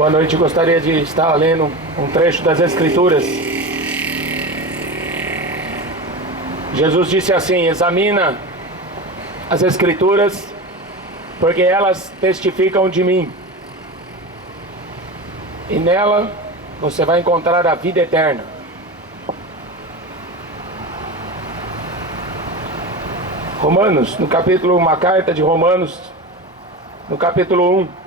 Boa noite, gostaria de estar lendo um trecho das Escrituras. Jesus disse assim: examina as Escrituras, porque elas testificam de mim, e nela você vai encontrar a vida eterna. Romanos, no capítulo, uma carta de Romanos, no capítulo 1,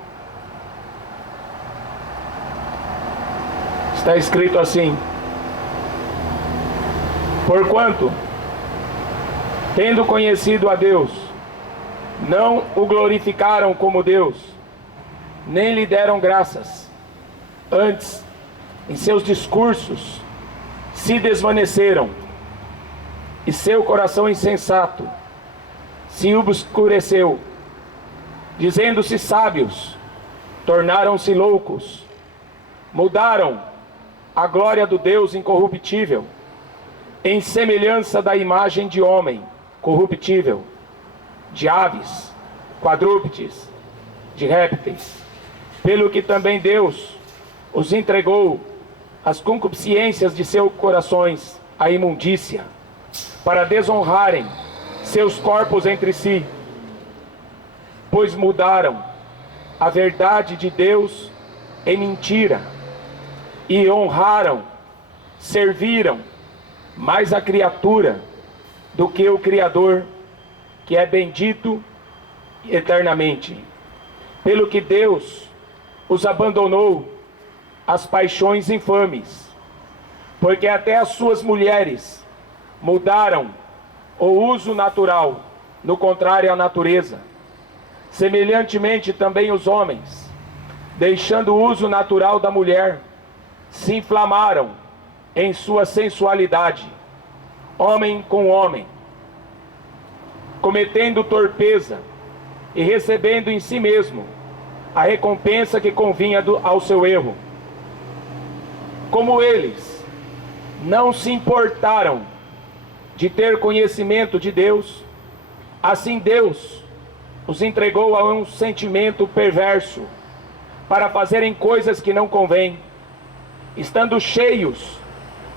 está escrito assim: porquanto, tendo conhecido a Deus, não o glorificaram como Deus, nem lhe deram graças. Antes, em seus discursos, se desvaneceram, e seu coração insensato se obscureceu. Dizendo-se sábios, tornaram-se loucos. Mudaram a glória do Deus incorruptível em semelhança da imagem de homem corruptível, de aves, quadrúpedes, de répteis, pelo que também Deus os entregou às concupiscências de seus corações, à imundícia, para desonrarem seus corpos entre si, pois mudaram a verdade de Deus em mentira, e honraram, serviram mais a criatura do que o Criador, que é bendito eternamente. Pelo que Deus os abandonou às paixões infames, porque até as suas mulheres mudaram o uso natural, no contrário à natureza. Semelhantemente também os homens, deixando o uso natural da mulher, se inflamaram em sua sensualidade, homem com homem, cometendo torpeza e recebendo em si mesmo a recompensa que convinha ao seu erro. Como eles não se importaram de ter conhecimento de Deus, assim Deus os entregou a um sentimento perverso, para fazerem coisas que não convêm, estando cheios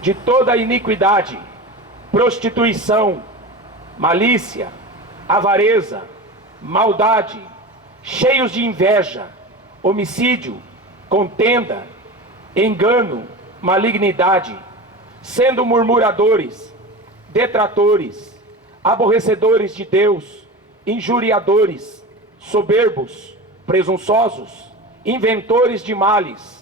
de toda a iniquidade, prostituição, malícia, avareza, maldade, cheios de inveja, homicídio, contenda, engano, malignidade, sendo murmuradores, detratores, aborrecedores de Deus, injuriadores, soberbos, presunçosos, inventores de males,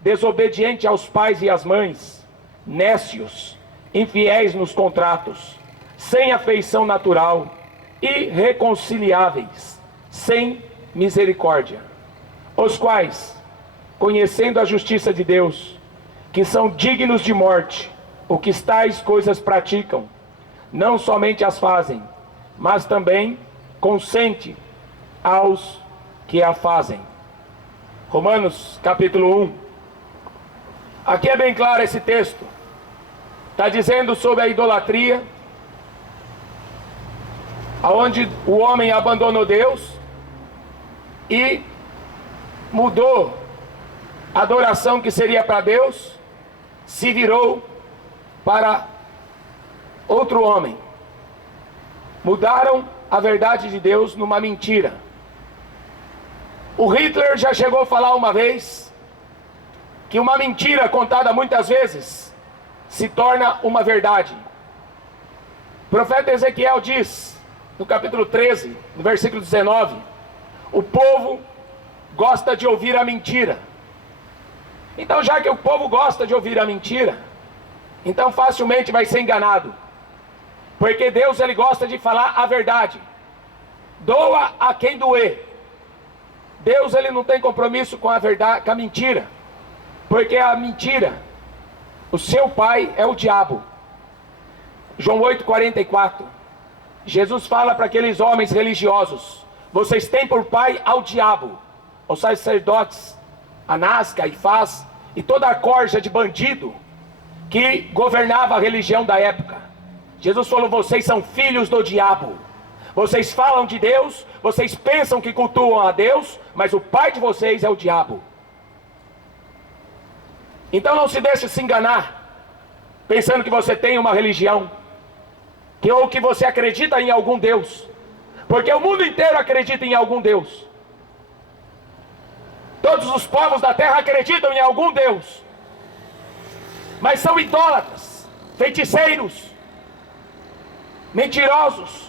desobedientes aos pais e às mães, nécios, infiéis nos contratos, sem afeição natural, irreconciliáveis, sem misericórdia, os quais, conhecendo a justiça de Deus, que são dignos de morte, o que tais coisas praticam, não somente as fazem, mas também consente aos que a fazem. Romanos capítulo 1. Aqui é bem claro esse texto. Está dizendo sobre a idolatria, aonde o homem abandonou Deus e mudou a adoração que seria para Deus, se virou para outro homem. Mudaram a verdade de Deus numa mentira. O Hitler já chegou a falar uma vez que uma mentira contada muitas vezes se torna uma verdade. O profeta Ezequiel diz, no capítulo 13, no versículo 19, o povo gosta de ouvir a mentira. Então, já que o povo gosta de ouvir a mentira, então facilmente vai ser enganado, porque Deus, ele gosta de falar a verdade. Doa a quem doer. Deus, ele não tem compromisso com a verdade, com a mentira, porque a mentira, o seu pai é o diabo. João 8,44, Jesus fala para aqueles homens religiosos: vocês têm por pai ao diabo, os sacerdotes, Anás, Caifás e toda a corja de bandido que governava a religião da época. Jesus falou: vocês são filhos do diabo. Vocês falam de Deus, vocês pensam que cultuam a Deus, mas o pai de vocês é o diabo. Então não se deixe se enganar, pensando que você tem uma religião, ou que você acredita em algum Deus, porque o mundo inteiro acredita em algum Deus. Todos os povos da terra acreditam em algum Deus, mas são idólatras, feiticeiros, mentirosos.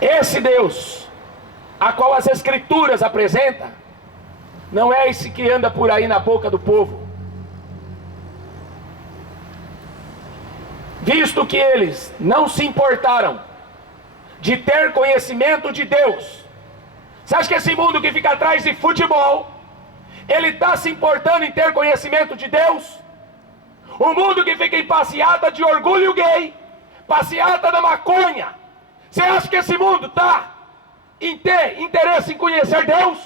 Esse Deus, a qual as Escrituras apresentam, não é esse que anda por aí na boca do povo. Visto que eles não se importaram de ter conhecimento de Deus. Você acha que esse mundo que fica atrás de futebol, ele está se importando em ter conhecimento de Deus? O mundo que fica em passeata de orgulho gay, passeata da maconha, você acha que esse mundo está em ter interesse em conhecer Deus?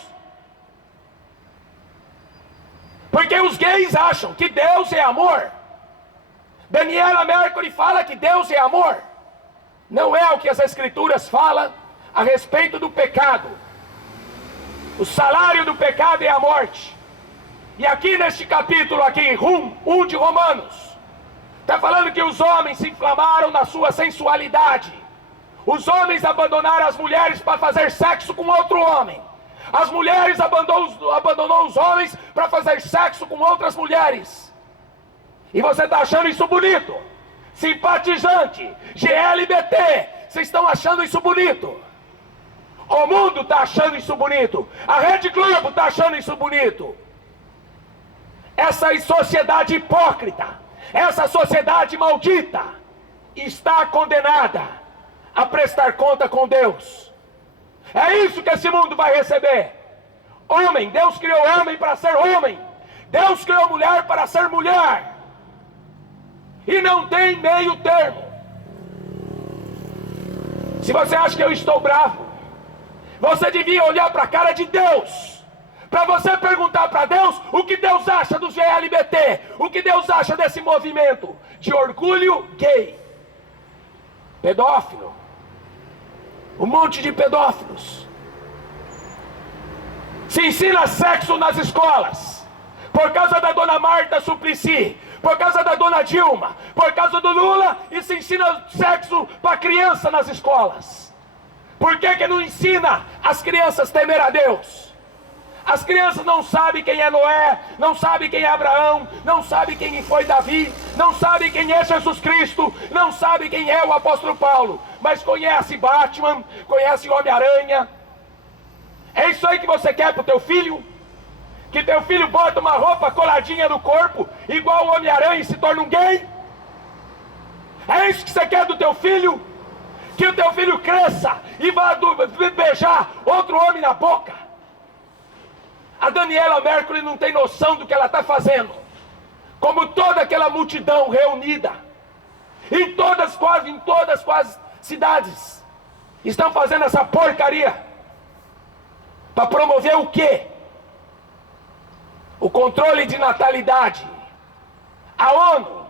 Porque os gays acham que Deus é amor. Daniela Mercury fala que Deus é amor. Não é o que as Escrituras falam a respeito do pecado. O salário do pecado é a morte. E aqui neste capítulo aqui, 1 de Romanos, está falando que os homens se inflamaram na sua sensualidade. Os homens abandonaram as mulheres para fazer sexo com outro homem. As mulheres abandonou os homens para fazer sexo com outras mulheres. E você está achando isso bonito? Simpatizante, GLBT, vocês estão achando isso bonito? O mundo está achando isso bonito. A Rede Globo está achando isso bonito. Essa sociedade hipócrita, essa sociedade maldita, está condenada a prestar conta com Deus. É isso que esse mundo vai receber. Homem, Deus criou homem para ser homem. Deus criou mulher para ser mulher. E não tem meio termo. Se você acha que eu estou bravo, você devia olhar para a cara de Deus, para você perguntar para Deus o que Deus acha dos GLBT, o que Deus acha desse movimento de orgulho gay, pedófilo, um monte de pedófilos. Se ensina sexo nas escolas, por causa da dona Marta Suplicy, por causa da dona Dilma, por causa do Lula, e se ensina sexo para criança nas escolas. Por que não ensina as crianças a temer a Deus? As crianças não sabem quem é Noé, não sabem quem é Abraão, não sabem quem foi Davi, não sabem quem é Jesus Cristo, não sabem quem é o apóstolo Paulo, mas conhece Batman, conhece Homem-Aranha. É isso aí que você quer para o teu filho? Que teu filho bota uma roupa coladinha no corpo, igual o Homem-Aranha, e se torna um gay? É isso que você quer do teu filho? Que o teu filho cresça e vá beijar outro homem na boca? A Daniela Mercury não tem noção do que ela está fazendo. Como toda aquela multidão reunida, em todas quase cidades, estão fazendo essa porcaria. Para promover o quê? O controle de natalidade. A ONU,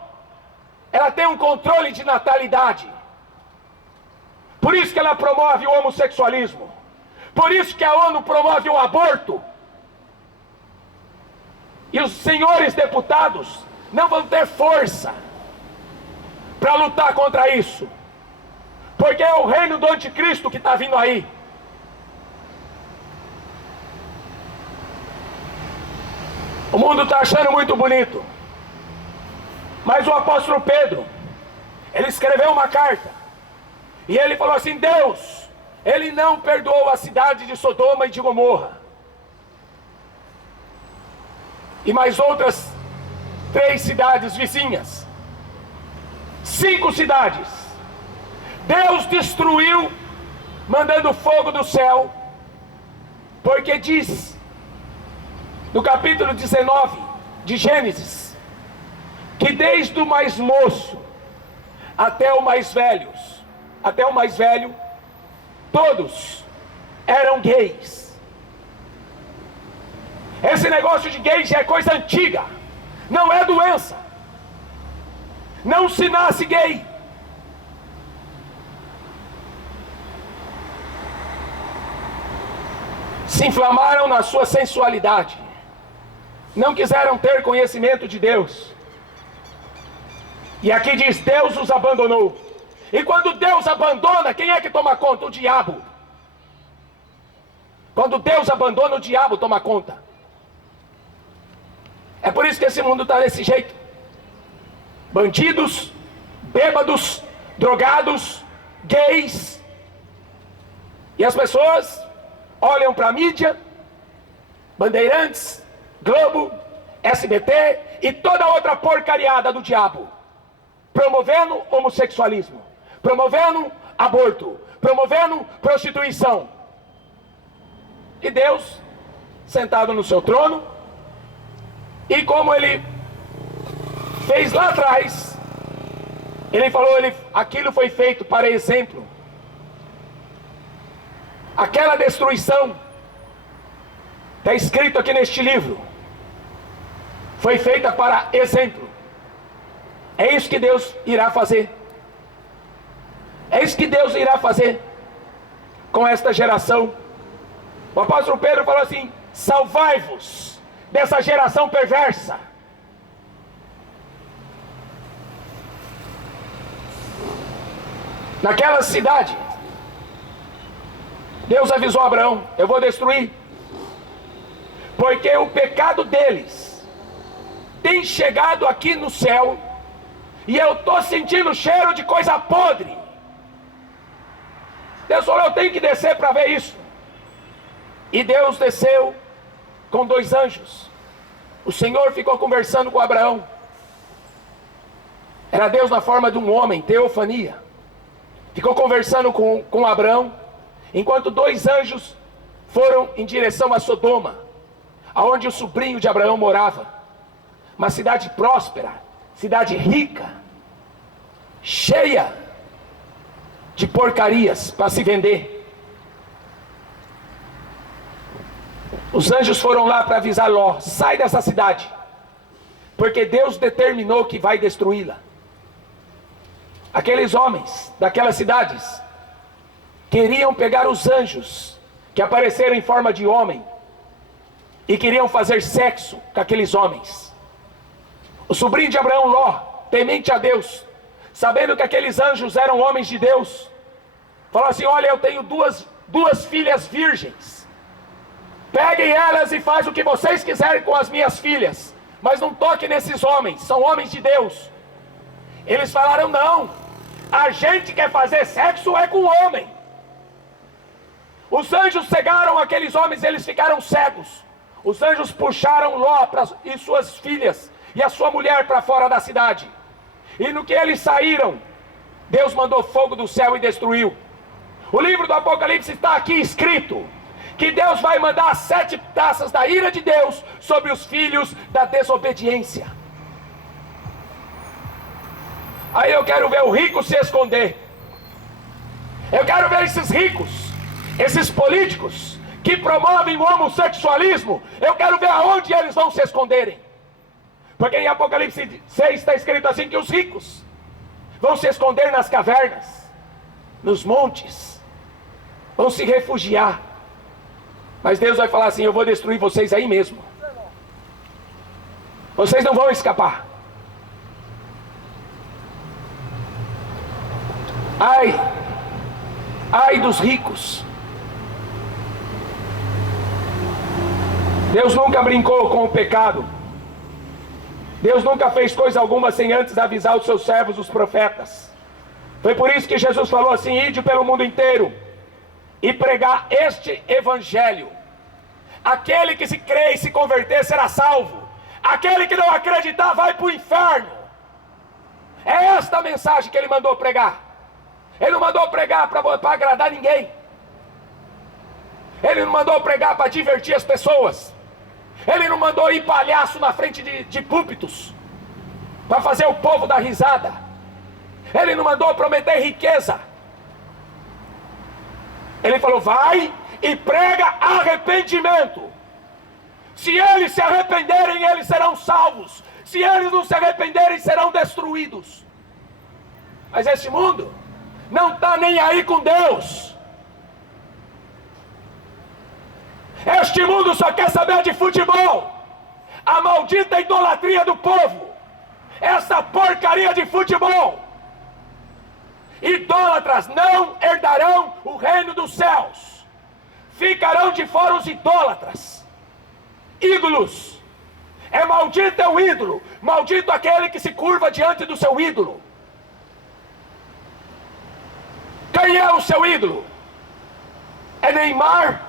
ela tem um controle de natalidade. Por isso que ela promove o homossexualismo. Por isso que a ONU promove o aborto. E os senhores deputados não vão ter força para lutar contra isso. Porque é o reino do anticristo que está vindo aí. O mundo está achando muito bonito. Mas o apóstolo Pedro, ele escreveu uma carta. E ele falou assim: Deus, ele não perdoou a cidade de Sodoma e de Gomorra. E mais outras 3 cidades vizinhas. 5 cidades. Deus destruiu, mandando fogo do céu. Porque diz, no capítulo 19 de Gênesis, que desde o mais moço até o mais velho, todos eram gays. Esse negócio de gays é coisa antiga, não é doença. Não se nasce gay. Se inflamaram na sua sensualidade. não quiseram ter conhecimento de Deus. E aqui diz, Deus os abandonou. E quando Deus abandona, quem é que toma conta? O diabo. Quando Deus abandona, o diabo toma conta. É por isso que esse mundo está desse jeito. Bandidos, bêbados, drogados, gays. E as pessoas olham para a mídia, Bandeirantes, Globo, SBT e toda outra porcariada do diabo, promovendo homossexualismo, promovendo aborto, promovendo prostituição. E Deus, sentado no seu trono, e como Ele fez lá atrás, Ele falou, aquilo foi feito para exemplo. Aquela destruição, está escrito aqui neste livro, foi feita para exemplo. É isso que Deus irá fazer. É isso que Deus irá fazer com esta geração. O apóstolo Pedro falou assim, salvai-vos dessa geração perversa. Naquela cidade, Deus avisou a Abraão, eu vou destruir, porque o pecado deles tem chegado aqui no céu, e eu estou sentindo cheiro de coisa podre. Deus falou, eu tenho que descer para ver isso. E Deus desceu com 2 anjos. O Senhor ficou conversando com Abraão. Era Deus na forma de um homem, teofania. Ficou conversando com Abraão, enquanto 2 anjos foram em direção a Sodoma, aonde o sobrinho de Abraão morava. Uma cidade próspera, cidade rica, cheia de porcarias para se vender. Os anjos foram lá para avisar Ló, sai dessa cidade, porque Deus determinou que vai destruí-la. Aqueles homens daquelas cidades queriam pegar os anjos que apareceram em forma de homem e queriam fazer sexo com aqueles homens. O sobrinho de Abraão, Ló, temente a Deus, sabendo que aqueles anjos eram homens de Deus, falou assim, olha, eu tenho duas filhas virgens, peguem elas e faz o que vocês quiserem com as minhas filhas, mas não toque nesses homens, são homens de Deus. Eles falaram, não, a gente quer fazer sexo é com o homem. Os anjos cegaram aqueles homens, eles ficaram cegos. Os anjos puxaram Ló e suas filhas e a sua mulher para fora da cidade. E no que eles saíram, Deus mandou fogo do céu e destruiu. O livro do Apocalipse está aqui escrito que Deus vai mandar 7 taças da ira de Deus sobre os filhos da desobediência. Aí eu quero ver o rico se esconder. Eu quero ver esses ricos, esses políticos que promovem o homossexualismo, eu quero ver aonde eles vão se esconderem. Porque em Apocalipse 6 está escrito assim, que os ricos vão se esconder nas cavernas, nos montes, vão se refugiar. Mas Deus vai falar assim, eu vou destruir vocês aí mesmo. Vocês não vão escapar. Ai dos ricos. Deus nunca brincou com o pecado. Deus nunca fez coisa alguma sem antes avisar os seus servos, os profetas. Foi por isso que Jesus falou assim, ide pelo mundo inteiro e pregar este evangelho. Aquele que se crê e se converter será salvo. Aquele que não acreditar vai para o inferno. É esta a mensagem que ele mandou pregar. Ele não mandou pregar para agradar ninguém. Ele não mandou pregar para divertir as pessoas. Ele não mandou ir palhaço na frente de púlpitos para fazer o povo dar risada. Ele não mandou prometer riqueza. Ele falou, vai e prega arrependimento. Se eles se arrependerem, eles serão salvos. Se eles não se arrependerem, serão destruídos. Mas esse mundo não está nem aí com Deus. Este mundo só quer saber de futebol. a maldita idolatria do povo, essa porcaria de futebol. Idólatras não herdarão o reino dos céus. Ficarão de fora os idólatras. Ídolos. Maldito é o ídolo. Maldito aquele que se curva diante do seu ídolo. Quem é o seu ídolo? É Neymar?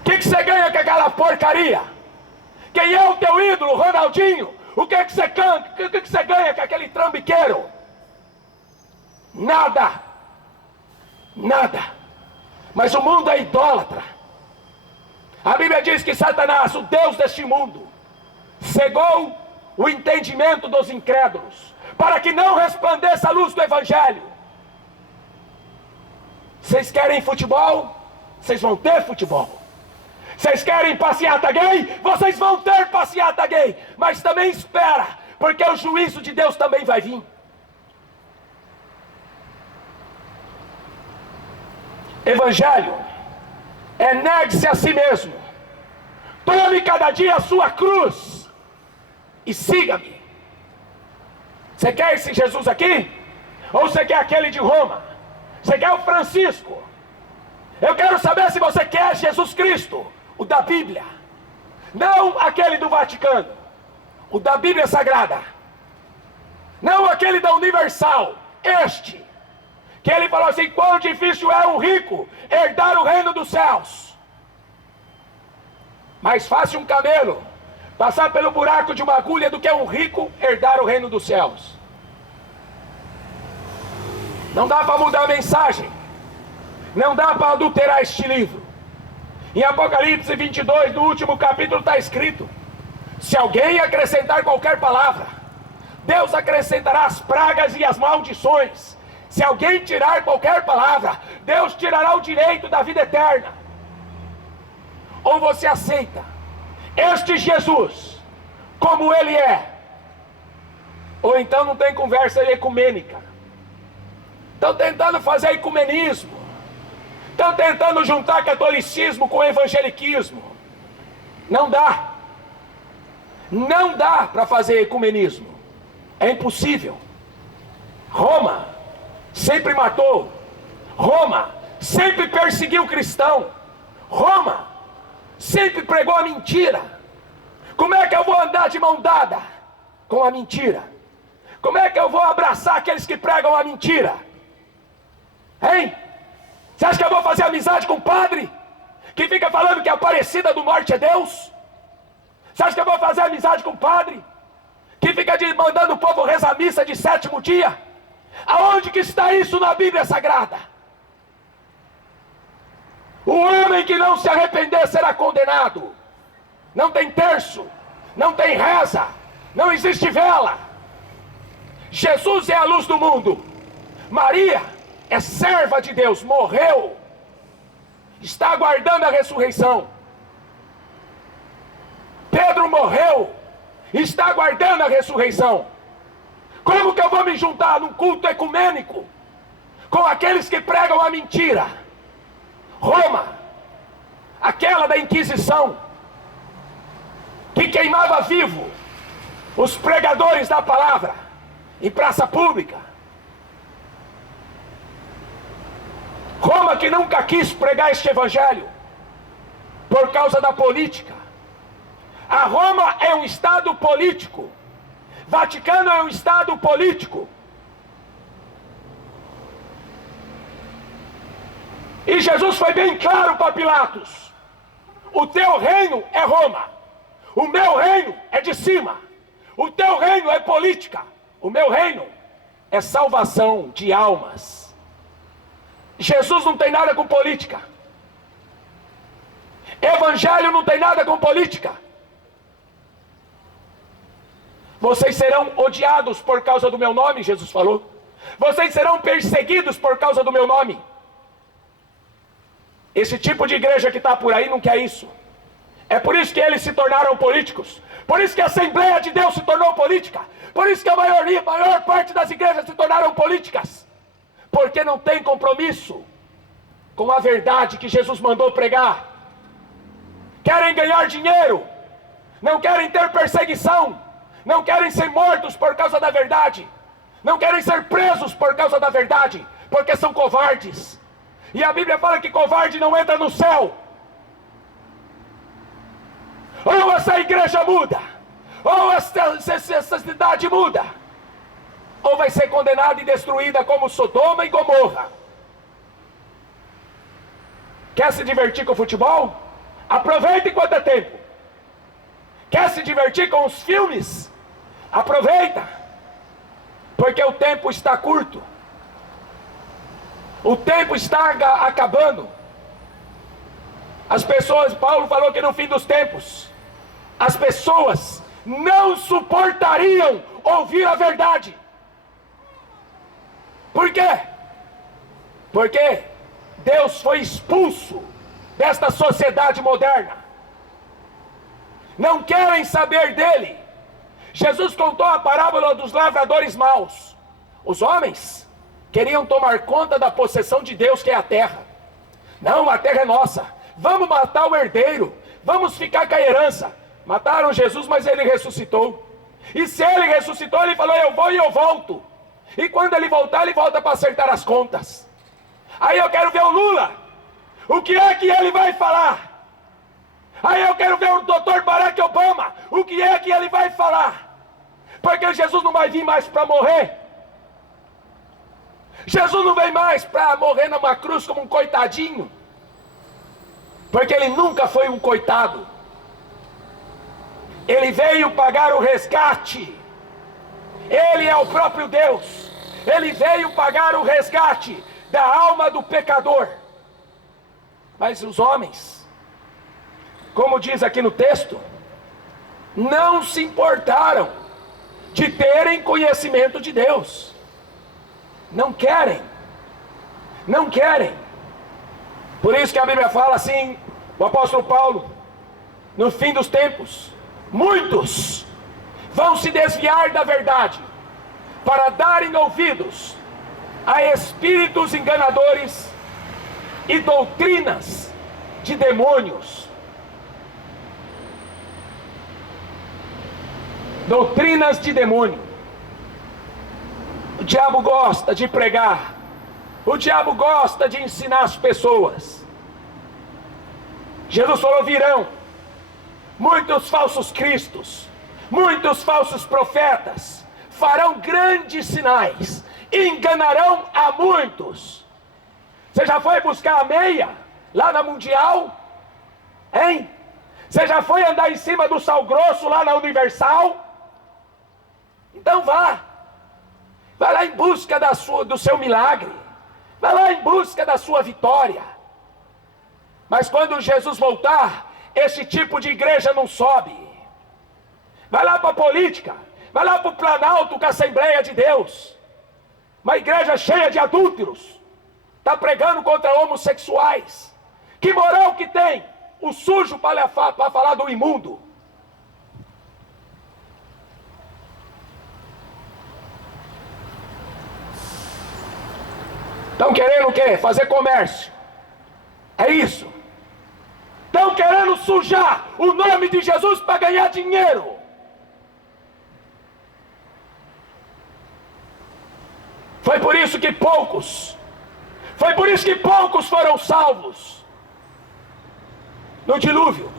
O que você ganha com aquela porcaria? Quem é o teu ídolo, Ronaldinho? O que você ganha com aquele trambiqueiro? Nada. Nada. Mas o mundo é idólatra. A Bíblia diz que Satanás, o Deus deste mundo, cegou o entendimento dos incrédulos, para que não resplandeça a luz do Evangelho. Vocês querem futebol? Vocês vão ter futebol. Vocês querem passeata gay? Vocês vão ter passeata gay. Mas também espera, porque o juízo de Deus também vai vir. Evangelho negue-se a si mesmo. Tome cada dia a sua cruz e siga-me. Você quer esse Jesus aqui? Ou você quer aquele de Roma? Você quer o Francisco? Eu quero saber se você quer Jesus Cristo, o da Bíblia. Não aquele do Vaticano, o da Bíblia Sagrada. Não aquele da Universal, este. Que ele falou assim: quão difícil é um rico herdar o reino dos céus. Mais fácil um camelo passar pelo buraco de uma agulha do que um rico herdar o reino dos céus. Não dá para mudar a mensagem. Não dá para adulterar este livro. Em Apocalipse 22, no último capítulo, está escrito: se alguém acrescentar qualquer palavra, Deus acrescentará as pragas e as maldições. Se alguém tirar qualquer palavra, Deus tirará o direito da vida eterna. Ou você aceita este Jesus como ele é, ou então não tem conversa ecumênica. Estão tentando fazer ecumenismo, estão tentando juntar catolicismo com evangeliquismo. Não dá. Não dá para fazer ecumenismo. É impossível. Roma sempre matou. Roma sempre perseguiu o cristão. Roma sempre pregou a mentira. Como é que eu vou andar de mão dada com a mentira? Como é que eu vou abraçar aqueles que pregam a mentira? Hein? Você acha que eu vou fazer amizade com um padre que fica falando que a Aparecida do Norte é Deus? Você acha que eu vou fazer amizade com um padre que fica mandando o povo rezar a missa de sétimo dia? Aonde que está isso na Bíblia Sagrada? O homem que não se arrepender será condenado. Não tem terço, não tem reza, não existe vela. Jesus é a luz do mundo. Maria é serva de Deus, morreu, está aguardando a ressurreição. Pedro morreu, está aguardando a ressurreição. Como que eu vou me juntar num culto ecumênico com aqueles que pregam a mentira? Roma, aquela da Inquisição, que queimava vivo os pregadores da palavra em praça pública. Roma que nunca quis pregar este evangelho por causa da política. A Roma é um estado político. Vaticano é um estado político. E Jesus foi bem claro para Pilatos: o teu reino é Roma, o meu reino é de cima. O teu reino é política, o meu reino é salvação de almas. Jesus não tem nada com política. Evangelho não tem nada com política. Vocês serão odiados por causa do meu nome, Jesus falou. Vocês serão perseguidos por causa do meu nome. Esse tipo de igreja que está por aí não quer isso. É por isso que eles se tornaram políticos. Por isso que a Assembleia de Deus se tornou política. Por isso que a maior parte das igrejas se tornaram políticas. Porque não tem compromisso com a verdade que Jesus mandou pregar. Querem ganhar dinheiro não querem ter perseguição, não querem ser mortos por causa da verdade, não querem ser presos por causa da verdade, porque são covardes. E a Bíblia fala que covarde não entra no céu. Ou essa igreja muda, ou essa cidade muda, ou vai ser condenada e destruída como Sodoma e Gomorra. Quer se divertir com o futebol? Aproveita enquanto é tempo. Quer se divertir com os filmes? Aproveita, porque o tempo está curto. O tempo está acabando. As pessoas, Paulo falou que no fim dos tempos, as pessoas não suportariam ouvir a verdade. Por quê? Porque Deus foi expulso desta sociedade moderna. Não querem saber dele. Jesus contou a parábola dos lavradores maus. Os homens queriam tomar conta da possessão de Deus, que é a terra. Não, a terra é nossa. Vamos matar o herdeiro. Vamos ficar com a herança. Mataram Jesus, mas ele ressuscitou. E se ele ressuscitou, ele falou: eu vou e eu volto. E quando ele voltar, ele volta para acertar as contas. Aí eu quero ver o Lula. O que é que ele vai falar? Aí eu quero ver o Dr. Barack Obama. O que é que ele vai falar? Porque Jesus não vai vir mais para morrer. Jesus não vem mais para morrer numa cruz como um coitadinho. Porque ele nunca foi um coitado. Ele veio pagar o resgate. Ele é o próprio Deus. Ele veio pagar o resgate da alma do pecador. Mas os homens, como diz aqui no texto, não se importaram de terem conhecimento de Deus. Não querem. Não querem. Por isso que a Bíblia fala assim, o apóstolo Paulo, no fim dos tempos, muitos vão se desviar da verdade para darem ouvidos a espíritos enganadores e doutrinas de demônios. Doutrinas de demônio. O diabo gosta de pregar. O diabo gosta de ensinar as pessoas. Jesus falou: virão muitos falsos cristos, muitos falsos profetas, farão grandes sinais, enganarão a muitos. Você já foi buscar a meia lá na Mundial? Hein? Você já foi andar em cima do sal grosso lá na Universal? Então vá. Vai lá em busca do seu milagre. Vai lá em busca da sua vitória. Mas quando Jesus voltar, esse tipo de igreja não sobe. Vai lá para a política. Vai lá para o Planalto com a Assembleia de Deus. Uma igreja cheia de adúlteros. Está pregando contra homossexuais. Que moral que tem o sujo para falar do imundo? Estão querendo o quê? Fazer comércio. É isso. Estão querendo sujar o nome de Jesus para ganhar dinheiro. Foi por isso que poucos foram salvos no dilúvio.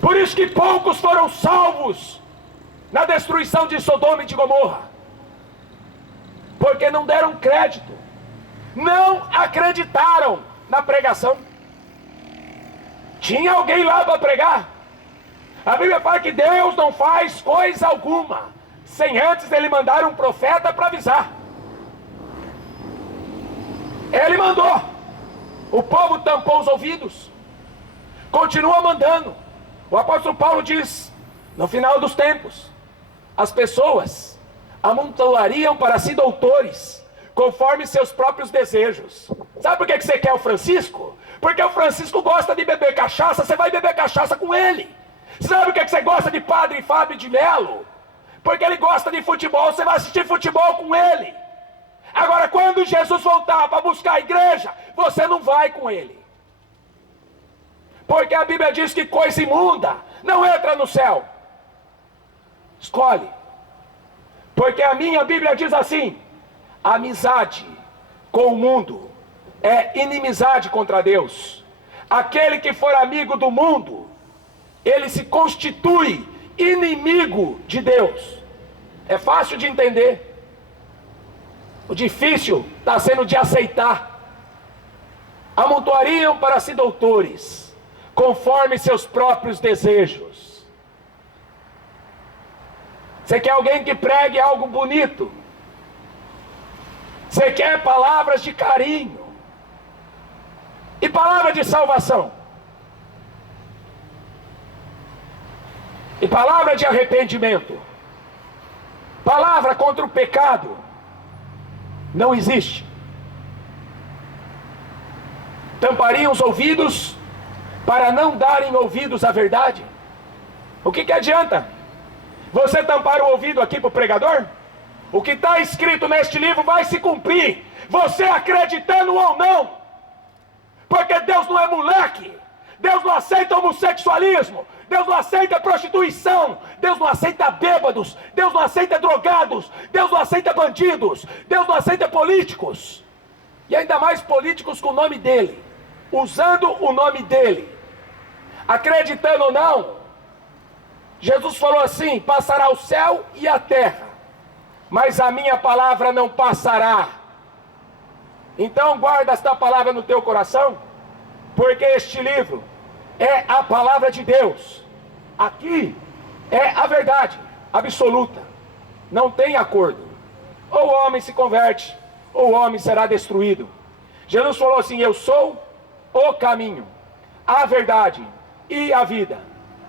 Por isso que poucos foram salvos na destruição de Sodoma e de Gomorra. Porque não deram crédito. Não acreditaram na pregação. Tinha alguém lá para pregar. A Bíblia fala que Deus não faz coisa alguma sem antes ele mandar um profeta para avisar. Ele mandou. O povo tampou os ouvidos. Continua mandando. O apóstolo Paulo diz: no final dos tempos, as pessoas amontoariam para si doutores, conforme seus próprios desejos. Sabe por que você quer o Francisco? Porque o Francisco gosta de beber cachaça, você vai beber cachaça com ele. Sabe por que você gosta de Padre Fábio de Melo? Porque ele gosta de futebol, você vai assistir futebol com ele. Agora, quando Jesus voltar para buscar a igreja, você não vai com ele. Porque a Bíblia diz que coisa imunda não entra no céu. Escolhe. Porque a minha Bíblia diz assim: amizade com o mundo é inimizade contra Deus. Aquele que for amigo do mundo, ele se constitui inimigo de Deus. É fácil de entender. O difícil está sendo de aceitar. Amontoariam para si doutores, conforme seus próprios desejos. Você quer alguém que pregue algo bonito? Você quer palavras de carinho e palavra de salvação e palavra de arrependimento, palavra contra o pecado. Não existe. Tampariam os ouvidos para não darem ouvidos à verdade. O que adianta você tampar o ouvido aqui para o pregador? O que está escrito neste livro vai se cumprir, você acreditando ou não. Porque Deus não é moleque. Deus não aceita homossexualismo. Deus não aceita prostituição. Deus não aceita bêbados. Deus não aceita drogados. Deus não aceita bandidos. Deus não aceita políticos. E ainda mais políticos com o nome dele, usando o nome dele, acreditando ou não. Jesus falou assim: passará o céu e a terra, mas a minha palavra não passará. Então guarda esta palavra no teu coração, porque este livro é a palavra de Deus. Aqui é a verdade absoluta. Não tem acordo. Ou o homem se converte, ou o homem será destruído. Jesus falou assim: eu sou o caminho, a verdade e a vida.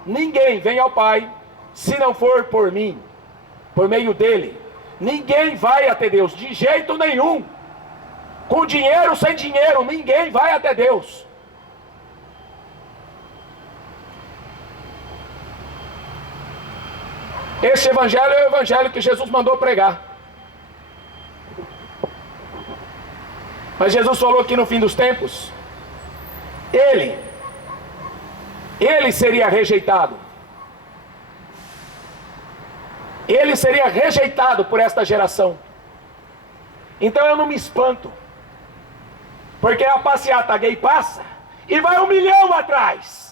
Ninguém vem ao Pai se não for por mim. Por meio dele ninguém vai até Deus, de jeito nenhum. Com dinheiro, sem dinheiro, ninguém vai até Deus. Esse evangelho é o evangelho que Jesus mandou pregar. Mas Jesus falou que no fim dos tempos, ele seria rejeitado. Ele seria rejeitado por esta geração. Então eu não me espanto, porque a passeata gay passa e vai 1 milhão atrás.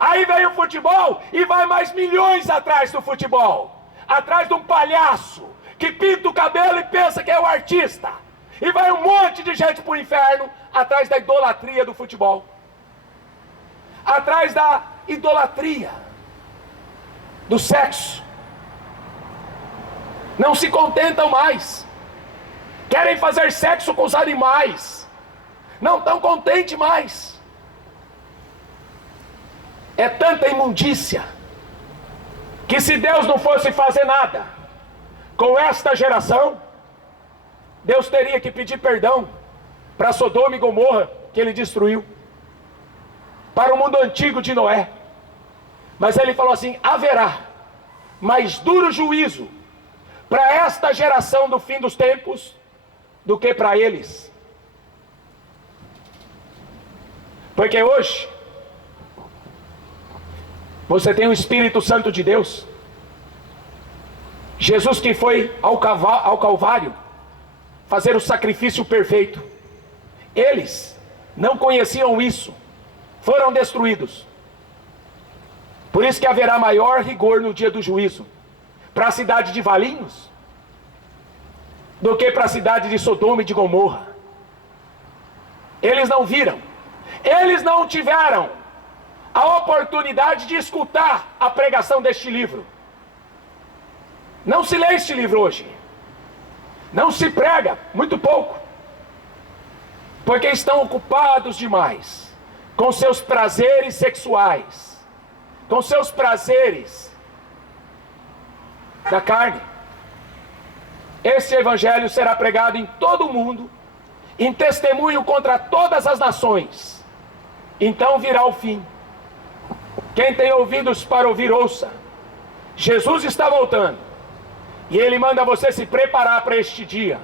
Aí vem o futebol e vai mais milhões atrás do futebol, atrás de um palhaço que pinta o cabelo e pensa que é o artista. E vai um monte de gente para o inferno atrás da idolatria do futebol, atrás da idolatria do sexo. Não se contentam mais, querem fazer sexo com os animais, não estão contentes mais. É tanta imundícia que, se Deus não fosse fazer nada com esta geração, Deus teria que pedir perdão para Sodoma e Gomorra, que ele destruiu, para o mundo antigo de Noé. Mas ele falou assim: haverá mais duro juízo para esta geração do fim dos tempos do que para eles. Porque hoje você tem o Espírito Santo de Deus. Jesus que foi ao Calvário fazer o sacrifício perfeito. Eles não conheciam isso, foram destruídos. Por isso que haverá maior rigor no dia do juízo para a cidade de Valinhos do que para a cidade de Sodoma e de Gomorra. Eles não viram, eles não tiveram a oportunidade de escutar a pregação deste livro. Não se lê este livro hoje, não se prega, muito pouco, porque estão ocupados demais com seus prazeres sexuais, com seus prazeres da carne. Este evangelho será pregado em todo o mundo, em testemunho contra todas as nações. Então virá o fim. Quem tem ouvidos para ouvir, ouça. Jesus está voltando, e ele manda você se preparar para este dia.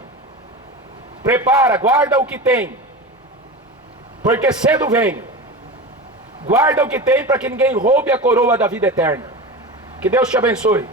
Prepara, guarda o que tem, porque cedo venho. Guarda o que tem para que ninguém roube a coroa da vida eterna. Que Deus te abençoe.